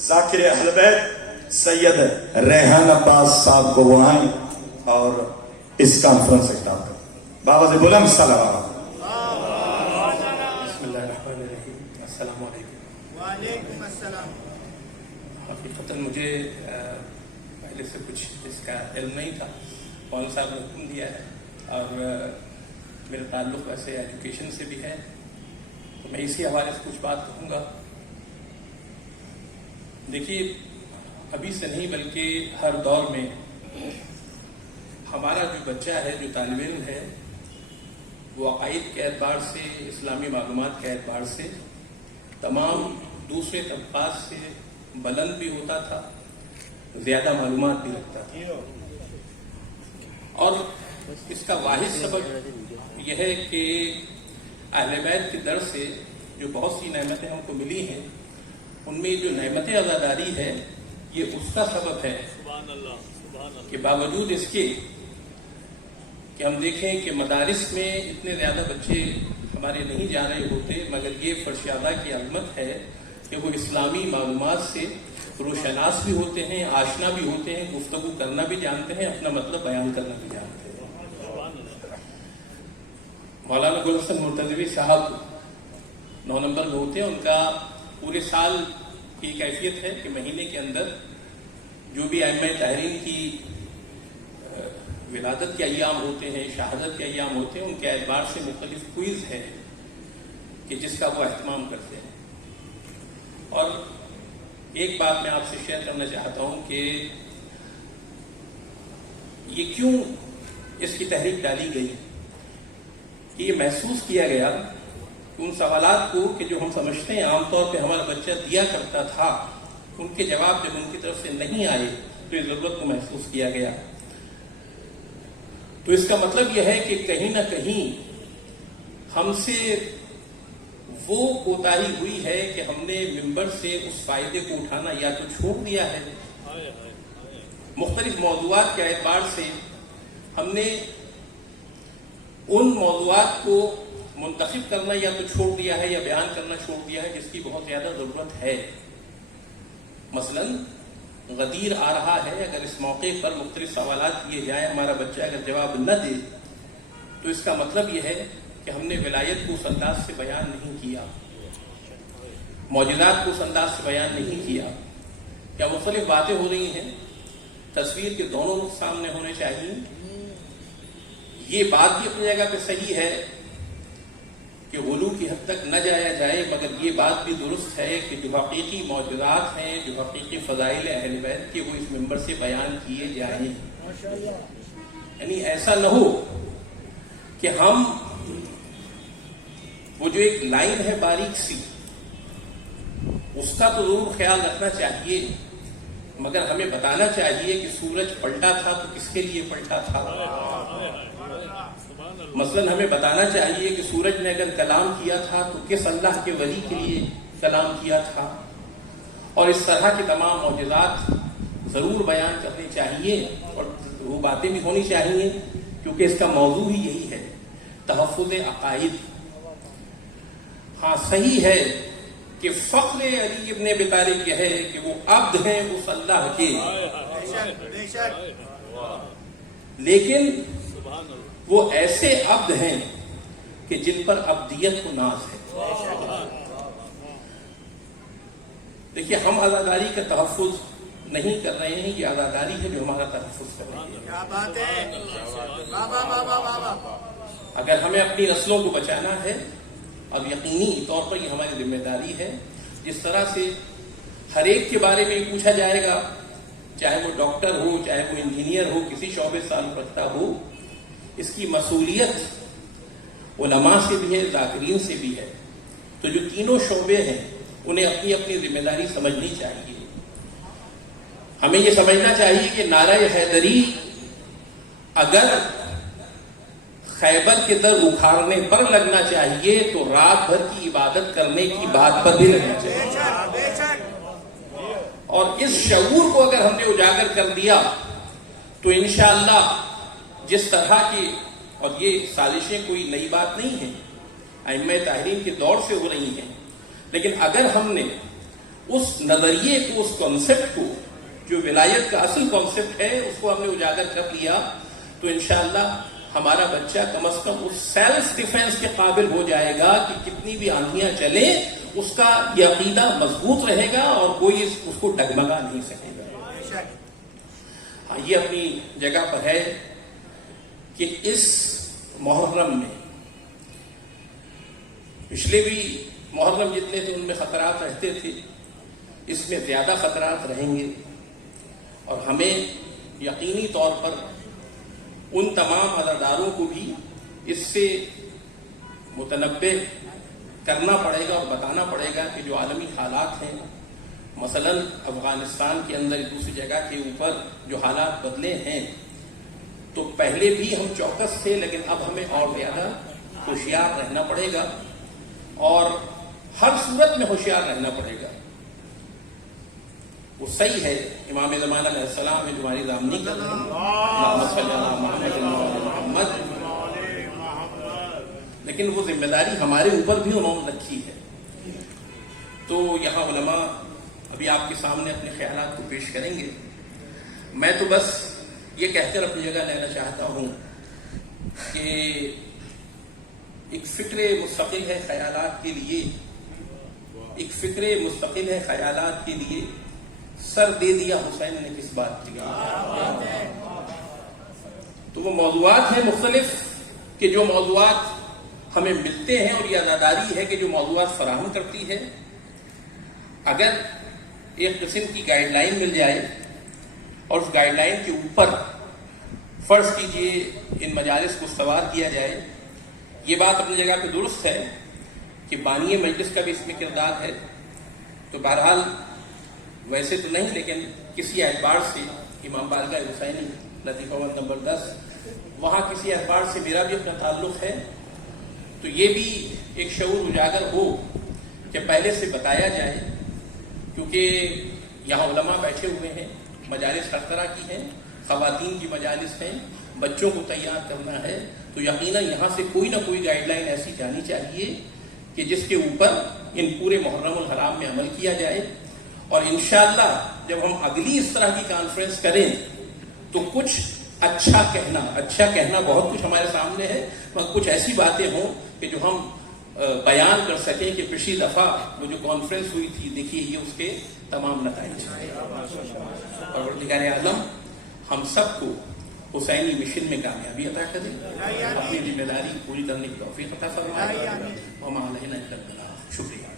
ذاکر اہل بیت سید ریحان عباس صاحب کو وہ آئیں اور اس کانفرنس سے خطاب کریں. بابا سے بلند صلوات. بسم اللہ الرحمن الرحیم. السلام علیکم. وعلیکم السلام. حقیقتاً مجھے پہلے سے کچھ اس کا علم نہیں تھا. مولانا صاحب نے حکم دیا ہے اور میرا تعلق ویسے ایجوکیشن سے بھی ہے، تو میں اسی حوالے سے کچھ بات کہوں گا. دیکھیے، ابھی سے نہیں بلکہ ہر دور میں ہمارا جو بچہ ہے، جو طالب علم ہے، وہ عقائد کے اعتبار سے، اسلامی معلومات کے اعتبار سے تمام دوسرے طبقات سے بلند بھی ہوتا تھا، زیادہ معلومات بھی رکھتا تھا. اور اس کا واحد سبب یہ ہے کہ اہل بیت کے در سے جو بہت سی نعمتیں ہم کو ملی ہیں، ان میں جو نعمت عزاداری ہے، یہ اس کا سبب ہے کہ باوجود اس کے کہ ہم دیکھیں کہ مدارس میں اتنے زیادہ بچے ہمارے نہیں جا رہے ہوتے، مگر یہ فرشادہ کی عظمت ہے کہ وہ اسلامی معلومات سے روشناس بھی ہوتے ہیں، آشنا بھی ہوتے ہیں، گفتگو کرنا بھی جانتے ہیں، اپنا مطلب بیان کرنا بھی جانتے ہیں. مولانا گل حسن مرتضوی صاحب 9 نمبر میں ہوتے ہیں. ان کا پورے سال کی کیفیت ہے کہ مہینے کے اندر جو بھی ائمہ طاہرین کی ولادت کے ایام ہوتے ہیں، شہادت کے ایام ہوتے ہیں، ان کے اعتبار سے مختلف کوئز ہے کہ جس کا وہ اہتمام کرتے ہیں. اور ایک بات میں آپ سے شیئر کرنا چاہتا ہوں کہ یہ کیوں اس کی تحریک ڈالی گئی. کہ یہ محسوس کیا گیا کہ ان سوالات کو کہ جو ہم سمجھتے ہیں عام طور پہ ہمارا بچہ دیا کرتا تھا، ان کے جواب جب ان کی طرف سے نہیں آئے تو اس ضرورت کو محسوس کیا گیا. تو اس کا مطلب یہ ہے کہ کہیں نہ کہیں ہم سے وہ کوتاہی ہوئی ہے کہ ہم نے ممبر سے اس فائدے کو اٹھانا یا تو چھوڑ دیا ہے. مختلف موضوعات کے اعتبار سے ہم نے ان موضوعات کو منتخب کرنا یا تو چھوڑ دیا ہے یا بیان کرنا چھوڑ دیا ہے جس کی بہت زیادہ ضرورت ہے. مثلا غدیر آ رہا ہے، اگر اس موقع پر مختلف سوالات کیے جائیں، ہمارا بچہ اگر جواب نہ دے تو اس کا مطلب یہ ہے کہ ہم نے ولایت کو اس انداز سے بیان نہیں کیا، معجزات کو اس انداز سے بیان نہیں کیا. کیا مختلف باتیں ہو رہی ہیں، تصویر کے دونوں رخ سامنے ہونے چاہیے. یہ بات بھی اپنی جگہ پہ صحیح ہے کہ غلو کی حد تک نہ جایا جائے، مگر یہ بات بھی درست ہے کہ جو حقیقی معجزات ہیں، جو حقیقی فضائل اہل بیت کے، وہ اس ممبر سے بیان کیے جائیں. یعنی ایسا نہ ہو کہ ہم وہ جو ایک لائن ہے باریک سی، اس کا تو ضرور خیال رکھنا چاہیے، مگر ہمیں بتانا چاہیے کہ سورج پلٹا تھا تو کس کے لیے پلٹا تھا. مثلا ہمیں بتانا چاہیے کہ سورج نے اگر کلام کیا تھا تو کس اللہ کے ولی کے لیے کلام کیا تھا. اور اس طرح کے تمام معجزات ضرور بیان کرنے چاہیے اور وہ باتیں بھی ہونی چاہیے، کیونکہ اس کا موضوع ہی یہی ہے، تحفظ عقائد. ہاں صحیح ہے کہ فخر علی ابن ابی طالب یہ ہے کہ وہ عبد ہیں اس اللہ کے، لیکن وہ ایسے عبد ہیں کہ جن پر عبدیت کو ناز ہے. دیکھیے، ہم عزاداری کا تحفظ نہیں کر رہے ہیں، یہ عزاداری ہے جو ہمارا تحفظ کر رہی ہے. کیا بات ہے. اگر ہمیں اپنی نسلوں کو بچانا ہے، اب یقینی طور پر یہ ہماری ذمہ داری ہے. جس طرح سے ہر ایک کے بارے میں پوچھا جائے گا، چاہے وہ ڈاکٹر ہو، چاہے وہ انجینئر ہو، کسی شعبے سے تعلق رکھتا ہو، اس کی مسئولیت علماء سے بھی ہے، ذاکرین سے بھی ہے. تو جو تینوں شعبے ہیں انہیں اپنی اپنی ذمہ داری سمجھنی چاہیے. ہمیں یہ سمجھنا چاہیے کہ نعرہ حیدری اگر خیبر کے در اکھاڑنے پر لگنا چاہیے تو رات بھر کی عبادت کرنے کی بات پر بھی لگنا چاہیے. اور اس شعور کو اگر ہم نے اجاگر کر دیا تو انشاءاللہ جس طرح کی، اور یہ سازشیں کوئی نئی بات نہیں ہیں، ائمہ طاہرین کے دور سے ہو رہی ہیں، لیکن اگر ہم نے اس نظریے کو، اس کانسیپٹ کو، جو ولایت کا اصل کانسیپٹ ہے، اس کو ہم نے اجاگر کر لیا تو انشاءاللہ ہمارا بچہ کم از کم اس سیلف ڈیفense کے قابل ہو جائے گا کہ کتنی بھی آندھیاں چلیں اس کا یہ عقیدہ مضبوط رہے گا اور کوئی اس کو ڈگمگا نہیں سکے گا. ہاں، یہ اپنی جگہ پر ہے کہ اس محرم میں، پچھلے بھی محرم جتنے تھے ان میں خطرات رہتے تھے، اس میں زیادہ خطرات رہیں گے، اور ہمیں یقینی طور پر ان تمام عزاداروں کو بھی اس سے متنبع کرنا پڑے گا اور بتانا پڑے گا کہ جو عالمی حالات ہیں، مثلا افغانستان کے اندر ایک دوسری جگہ کے اوپر جو حالات بدلے ہیں، تو پہلے بھی ہم چوکس تھے، لیکن اب ہمیں اور زیادہ ہوشیار رہنا پڑے گا اور ہر صورت میں ہوشیار رہنا پڑے گا. وہ صحیح ہے امام زمان علیہ السلام ہے جو ہماری ضامنی کر رہے ہیں، اللہم صلی علی محمد وعلی محمد، لیکن وہ ذمہ داری ہمارے اوپر بھی انہوں نے رکھی ہے. تو یہاں علماء ابھی آپ کے سامنے اپنے خیالات کو پیش کریں گے. میں تو بس یہ کہہ کر اپنی جگہ لینا چاہتا ہوں کہ ایک فکر مستقل ہے خیالات کے لیے، ایک فکر مستقل ہے خیالات کے لیے. سر دے دیا حسین نے کس بات کے لیے؟ تو وہ موضوعات ہیں مختلف کہ جو موضوعات ہمیں ملتے ہیں، اور یہ عزاداری ہے کہ جو موضوعات فراہم کرتی ہے. اگر ایک قسم کی گائیڈ لائن مل جائے اور اس گائیڈ لائن کے اوپر فرض کیجئے ان مجالس کو استوار کیا جائے، یہ بات اپنی جگہ پہ درست ہے کہ بانی مجلس کا بھی اس میں کردار ہے. تو بہرحال ویسے تو نہیں، لیکن کسی اعتبار سے امام بارگاہ حسینی لطیفہ بند نمبر 10 وہاں کسی اعتبار سے میرا بھی اپنا تعلق ہے. تو یہ بھی ایک شعور اجاگر ہو کہ پہلے سے بتایا جائے، کیونکہ یہاں علماء بیٹھے ہوئے ہیں، مجالس ہر طرح کی ہیں، خواتین کی مجالس ہیں، بچوں کو تیار کرنا ہے، تو یقیناً یہاں سے کوئی نہ کوئی گائیڈ لائن ایسی جانی چاہیے کہ جس کے اوپر ان پورے محرم الحرام میں عمل کیا جائے. اور انشاءاللہ جب ہم اگلی اس طرح کی کانفرنس کریں تو کچھ اچھا کہنا بہت کچھ ہمارے سامنے ہے، مگر کچھ ایسی باتیں ہوں کہ جو ہم بیان کر سکیں کہ پچھلی دفعہ وہ جو کانفرنس ہوئی تھی، دیکھیے یہ اس کے تمام نتائج ہیں. اور پروردگار عالم ہم سب کو حسینی مشن میں کامیابی عطا کرے، اپنی ذمہ داری پوری کرنے کی توفیق عطا فرمائے. وما علینا الا البلاغ. شکریہ.